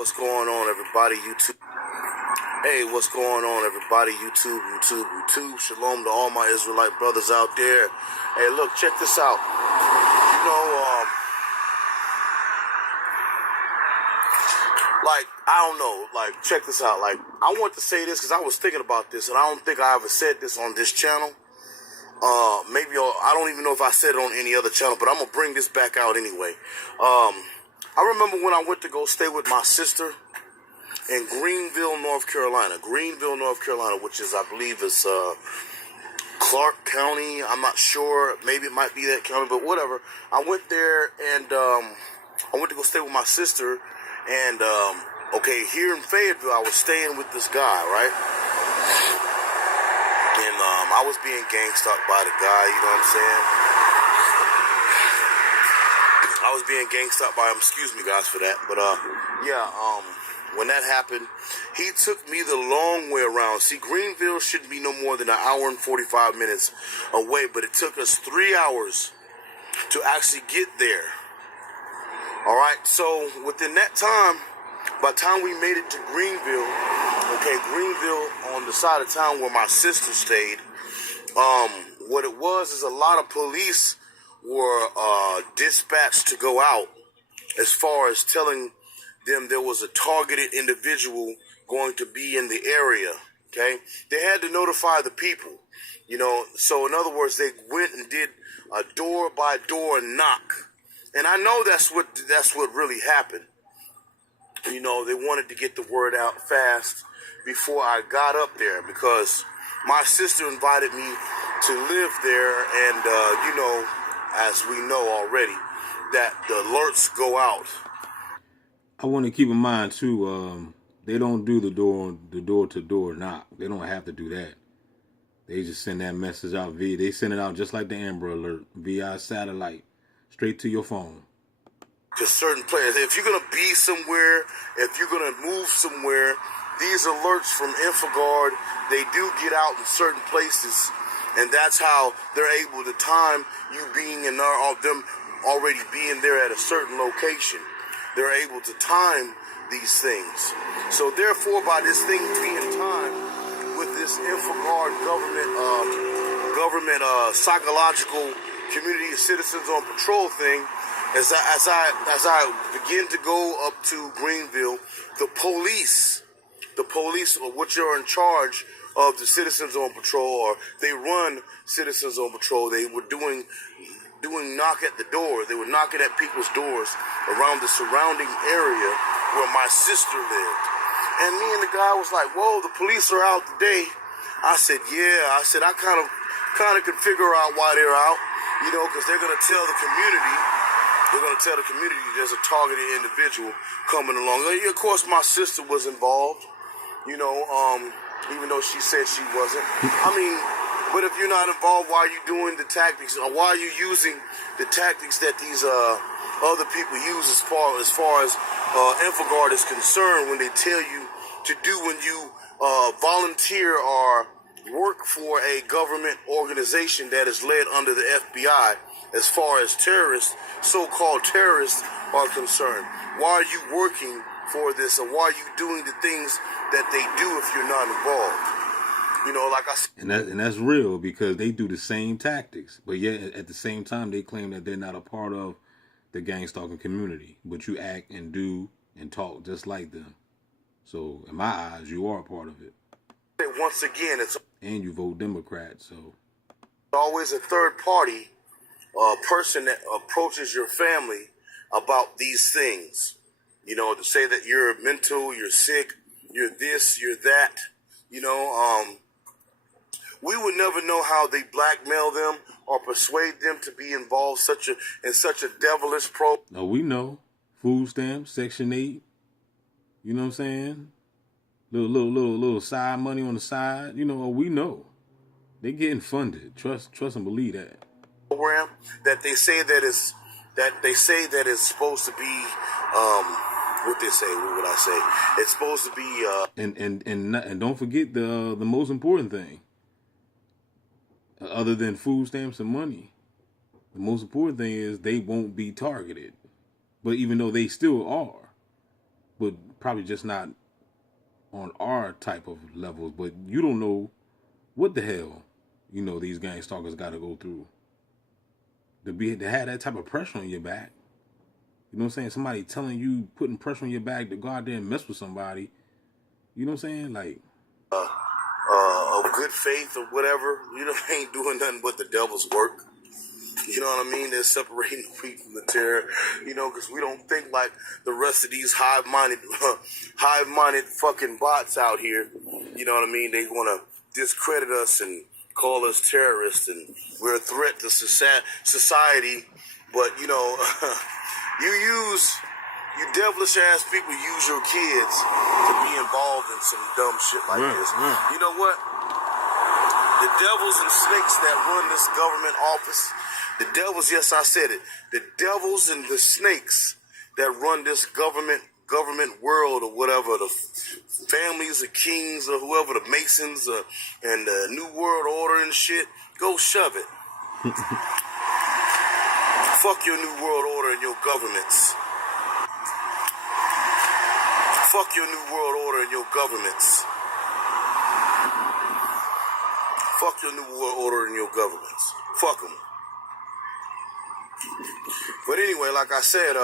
What's going on, everybody? YouTube. Hey, what's going on, everybody? YouTube. Shalom to all my Israelite brothers out there. Hey, look, check this out. I don't know, check this out. I want to say this because I was thinking about this, and I don't think I ever said this on this channel. Maybe I don't even know if I said it on any other channel, but I'm going to bring this back out anyway. I remember when I went to go stay with my sister in Greenville, North Carolina, which is, I believe, is Clark County. I'm not sure. Maybe it might be that county, but whatever. I went there, and I went to go stay with my sister, and okay, here in Fayetteville, I was staying with this guy, right? And I was being gang-stalked by the guy, you know what I'm saying? I was being gang-stalked by him. Excuse me, guys, for that. But, when that happened, he took me the long way around. See, Greenville shouldn't be no more than an hour and 45 minutes away, but it took us 3 hours to actually get there. All right, so within that time, by the time we made it to Greenville, on the side of town where my sister stayed, what it was is a lot of police were dispatched to go out as far as telling them there was a targeted individual going to be in the area, okay? They had to notify the people, you know, so in other words, they went and did a door-by-door knock. And I know that's what really happened. You know, they wanted to get the word out fast before I got up there because my sister invited me to live there, and you know, as we know already, that the alerts go out. I want to keep in mind too, they don't do the door-to-door knock. They don't have to do that. They just send that message out they send it out just like the Amber Alert via satellite, straight to your phone. To certain players, if you're gonna be somewhere, if you're gonna move somewhere, these alerts from InfoGuard, they do get out in certain places, and that's how they're able to time you being in there, them already being there at a certain location. They're able to time these things. So therefore, by this thing being timed with this InfoGuard government psychological community citizens on patrol thing, as I begin to go up to Greenville, the police, which are in charge of the citizens on patrol, or they run citizens on patrol, they were doing knock at the door. They were knocking at people's doors around the surrounding area where my sister lived. And me and the guy was like, whoa, the police are out today. I said, yeah. I said, I kind of could figure out why they're out, you know, because they're going to tell the community. They're going to tell the community there's a targeted individual coming along. Of course, my sister was involved, you know, even though she said she wasn't. I mean, but if you're not involved, why are you doing the tactics? Or why are you using the tactics that these other people use as far as InfoGuard is concerned when they tell you to do when you volunteer or work for a government organization that is led under the FBI as far as terrorists, so-called terrorists are concerned? Why are you working for this, or why are you doing the things that they do if you're not involved? You know, like I said. And that's real because they do the same tactics, but yet at the same time they claim that they're not a part of the gang stalking community, but you act and do and talk just like them. So in my eyes, you are a part of it. Once again, and you vote Democrat, so always a third party person that approaches your family about these things. You know, to say that you're mental, you're sick, you're this, you're that. You know, we would never know how they blackmail them or persuade them to be involved in such a devilish program. No, we know. Food stamps, Section 8. You know what I'm saying? Little side money on the side. You know, we know. They getting funded. Trust and believe that. Program that they say that is supposed to be what they say. What would I say? It's supposed to be and don't forget the most important thing. Other than food stamps and money, the most important thing is they won't be targeted. But even though they still are, but probably just not on our type of levels. But you don't know what the hell, these gang stalkers got to go through to have that type of pressure on your back. You know what I'm saying? Somebody telling you, putting pressure on your back to go out there and mess with somebody. You know what I'm saying? Like, of good faith or whatever, ain't doing nothing but the devil's work. You know what I mean? They're separating the wheat from the tare, because we don't think like the rest of these hive-minded fucking bots out here. You know what I mean? They want to discredit us and call us terrorists, and we're a threat to society. But, you devilish ass people use your kids to be involved in some dumb shit like this. You know what? The devils and snakes that run this government office, the devils, yes, I said it, the devils and the snakes that run this government world or whatever, the families, the kings or whoever, the Masons and the New World Order and shit, go shove it. Fuck your New World Order and your governments. Fuck your New World Order and your governments. Fuck your New World Order and your governments. Fuck them. But anyway, like I said,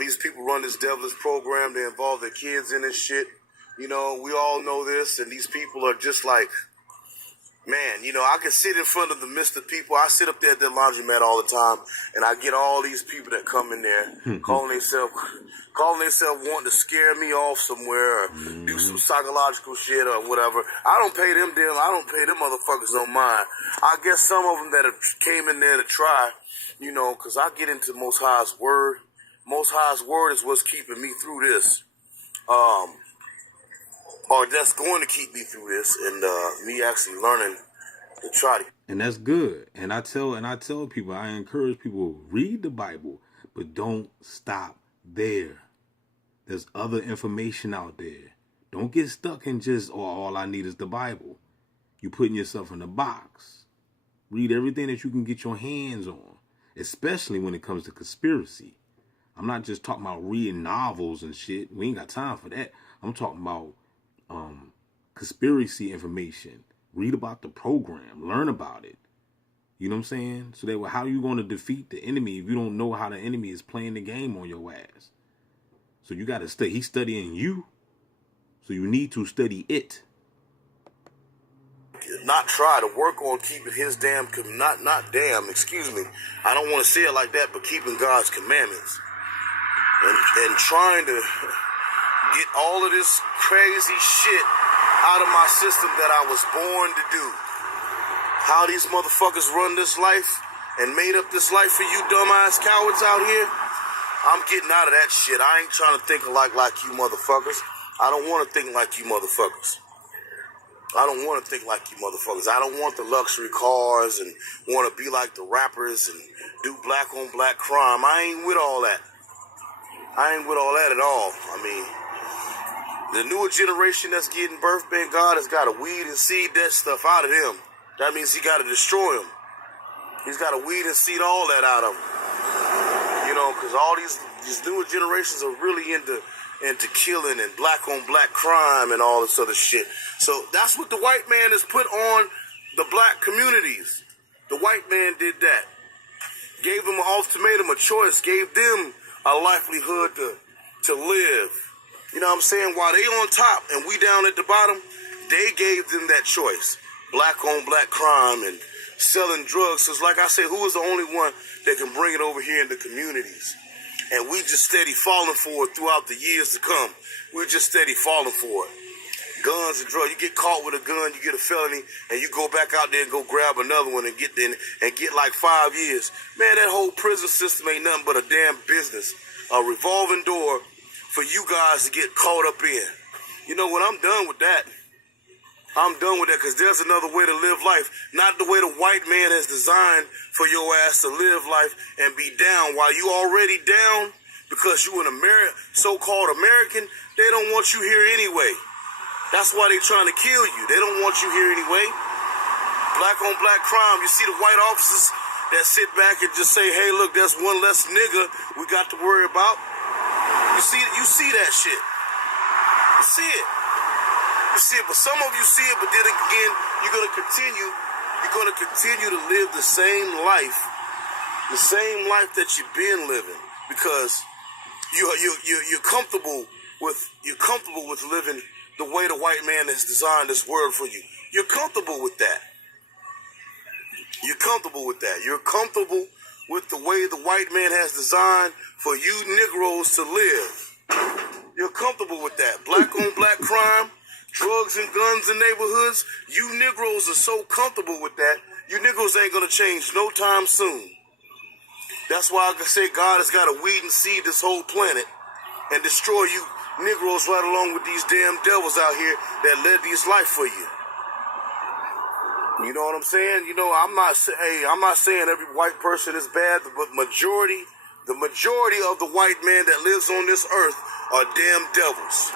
these people run this devilish program. They involve their kids in this shit. We all know this, and these people are just like, man, I can sit in front of the midst of people. I sit up there at the laundromat all the time, and I get all these people that come in there calling themselves wanting to scare me off somewhere or do some psychological shit or whatever. I don't pay them motherfuckers no mind. I guess some of them that have came in there to try, because I get into Most High's word. Most High's word is what's keeping me through this. Or that's going to keep me through this, and me actually learning to try to. And that's good. And I tell people, I encourage people, read the Bible, but don't stop there. There's other information out there. Don't get stuck in just, all I need is the Bible. You're putting yourself in a box. Read everything that you can get your hands on, especially when it comes to conspiracy. I'm not just talking about reading novels and shit. We ain't got time for that. I'm talking about conspiracy information. Read about the program. Learn about it. You know what I'm saying? So that how are you going to defeat the enemy if you don't know how the enemy is playing the game on your ass? So you got to study. He's studying you. So you need to study it. Not try to work on keeping his excuse me. I don't want to say it like that, but keeping God's commandments. And trying to get all of this crazy shit out of my system that I was born to do. How these motherfuckers run this life and made up this life for you dumbass cowards out here. I'm getting out of that shit. I ain't trying to think like you motherfuckers. I don't want to think like you motherfuckers. I don't want to think like you motherfuckers. I don't want the luxury cars and want to be like the rappers and do black on black crime. I ain't with all that. I ain't with all that at all. I mean, the newer generation that's getting birth, man, God has got to weed and seed that stuff out of them. That means he got to destroy them. He's got to weed and seed all that out of them. Because all these newer generations are really into killing and black on black crime and all this other shit. So that's what the white man has put on the black communities. The white man did that. Gave them an ultimatum, a choice, gave them a livelihood to live. You know what I'm saying? While they on top and we down at the bottom, they gave them that choice. Black on black crime and selling drugs. So it's like I said, who is the only one that can bring it over here in the communities? And we just steady falling for it throughout the years to come. We're just steady falling for it. Guns and drugs. You get caught with a gun, you get a felony, and you go back out there and go grab another one and get like 5 years. Man, that whole prison system ain't nothing but a damn business. A revolving door for you guys to get caught up in. You know what? I'm done with that. I'm done with that because there's another way to live life. Not the way the white man has designed for your ass to live life and be down while you already down because you an so-called American. They don't want you here anyway. That's why they trying to kill you. They don't want you here anyway. Black on black crime. You see the white officers that sit back and just say, hey, look, there's one less nigga we got to worry about. You see that shit. You see it. You see it, but some of you see it, but then again, you're gonna continue to live the same life that you've been living, because you're comfortable with living the way the white man has designed this world for you. You're comfortable with that. You're comfortable with that. You're comfortable with the way the white man has designed for you Negroes to live. You're comfortable with that. Black on black crime, drugs and guns in neighborhoods. You Negroes are so comfortable with that. You Negroes ain't gonna change no time soon. That's why I say God has got to weed and seed this whole planet and destroy you Negroes right along with these damn devils out here that led these life for you. You know what I'm saying? You know, I'm not saying every white person is bad, but the majority of the white man that lives on this earth are damn devils.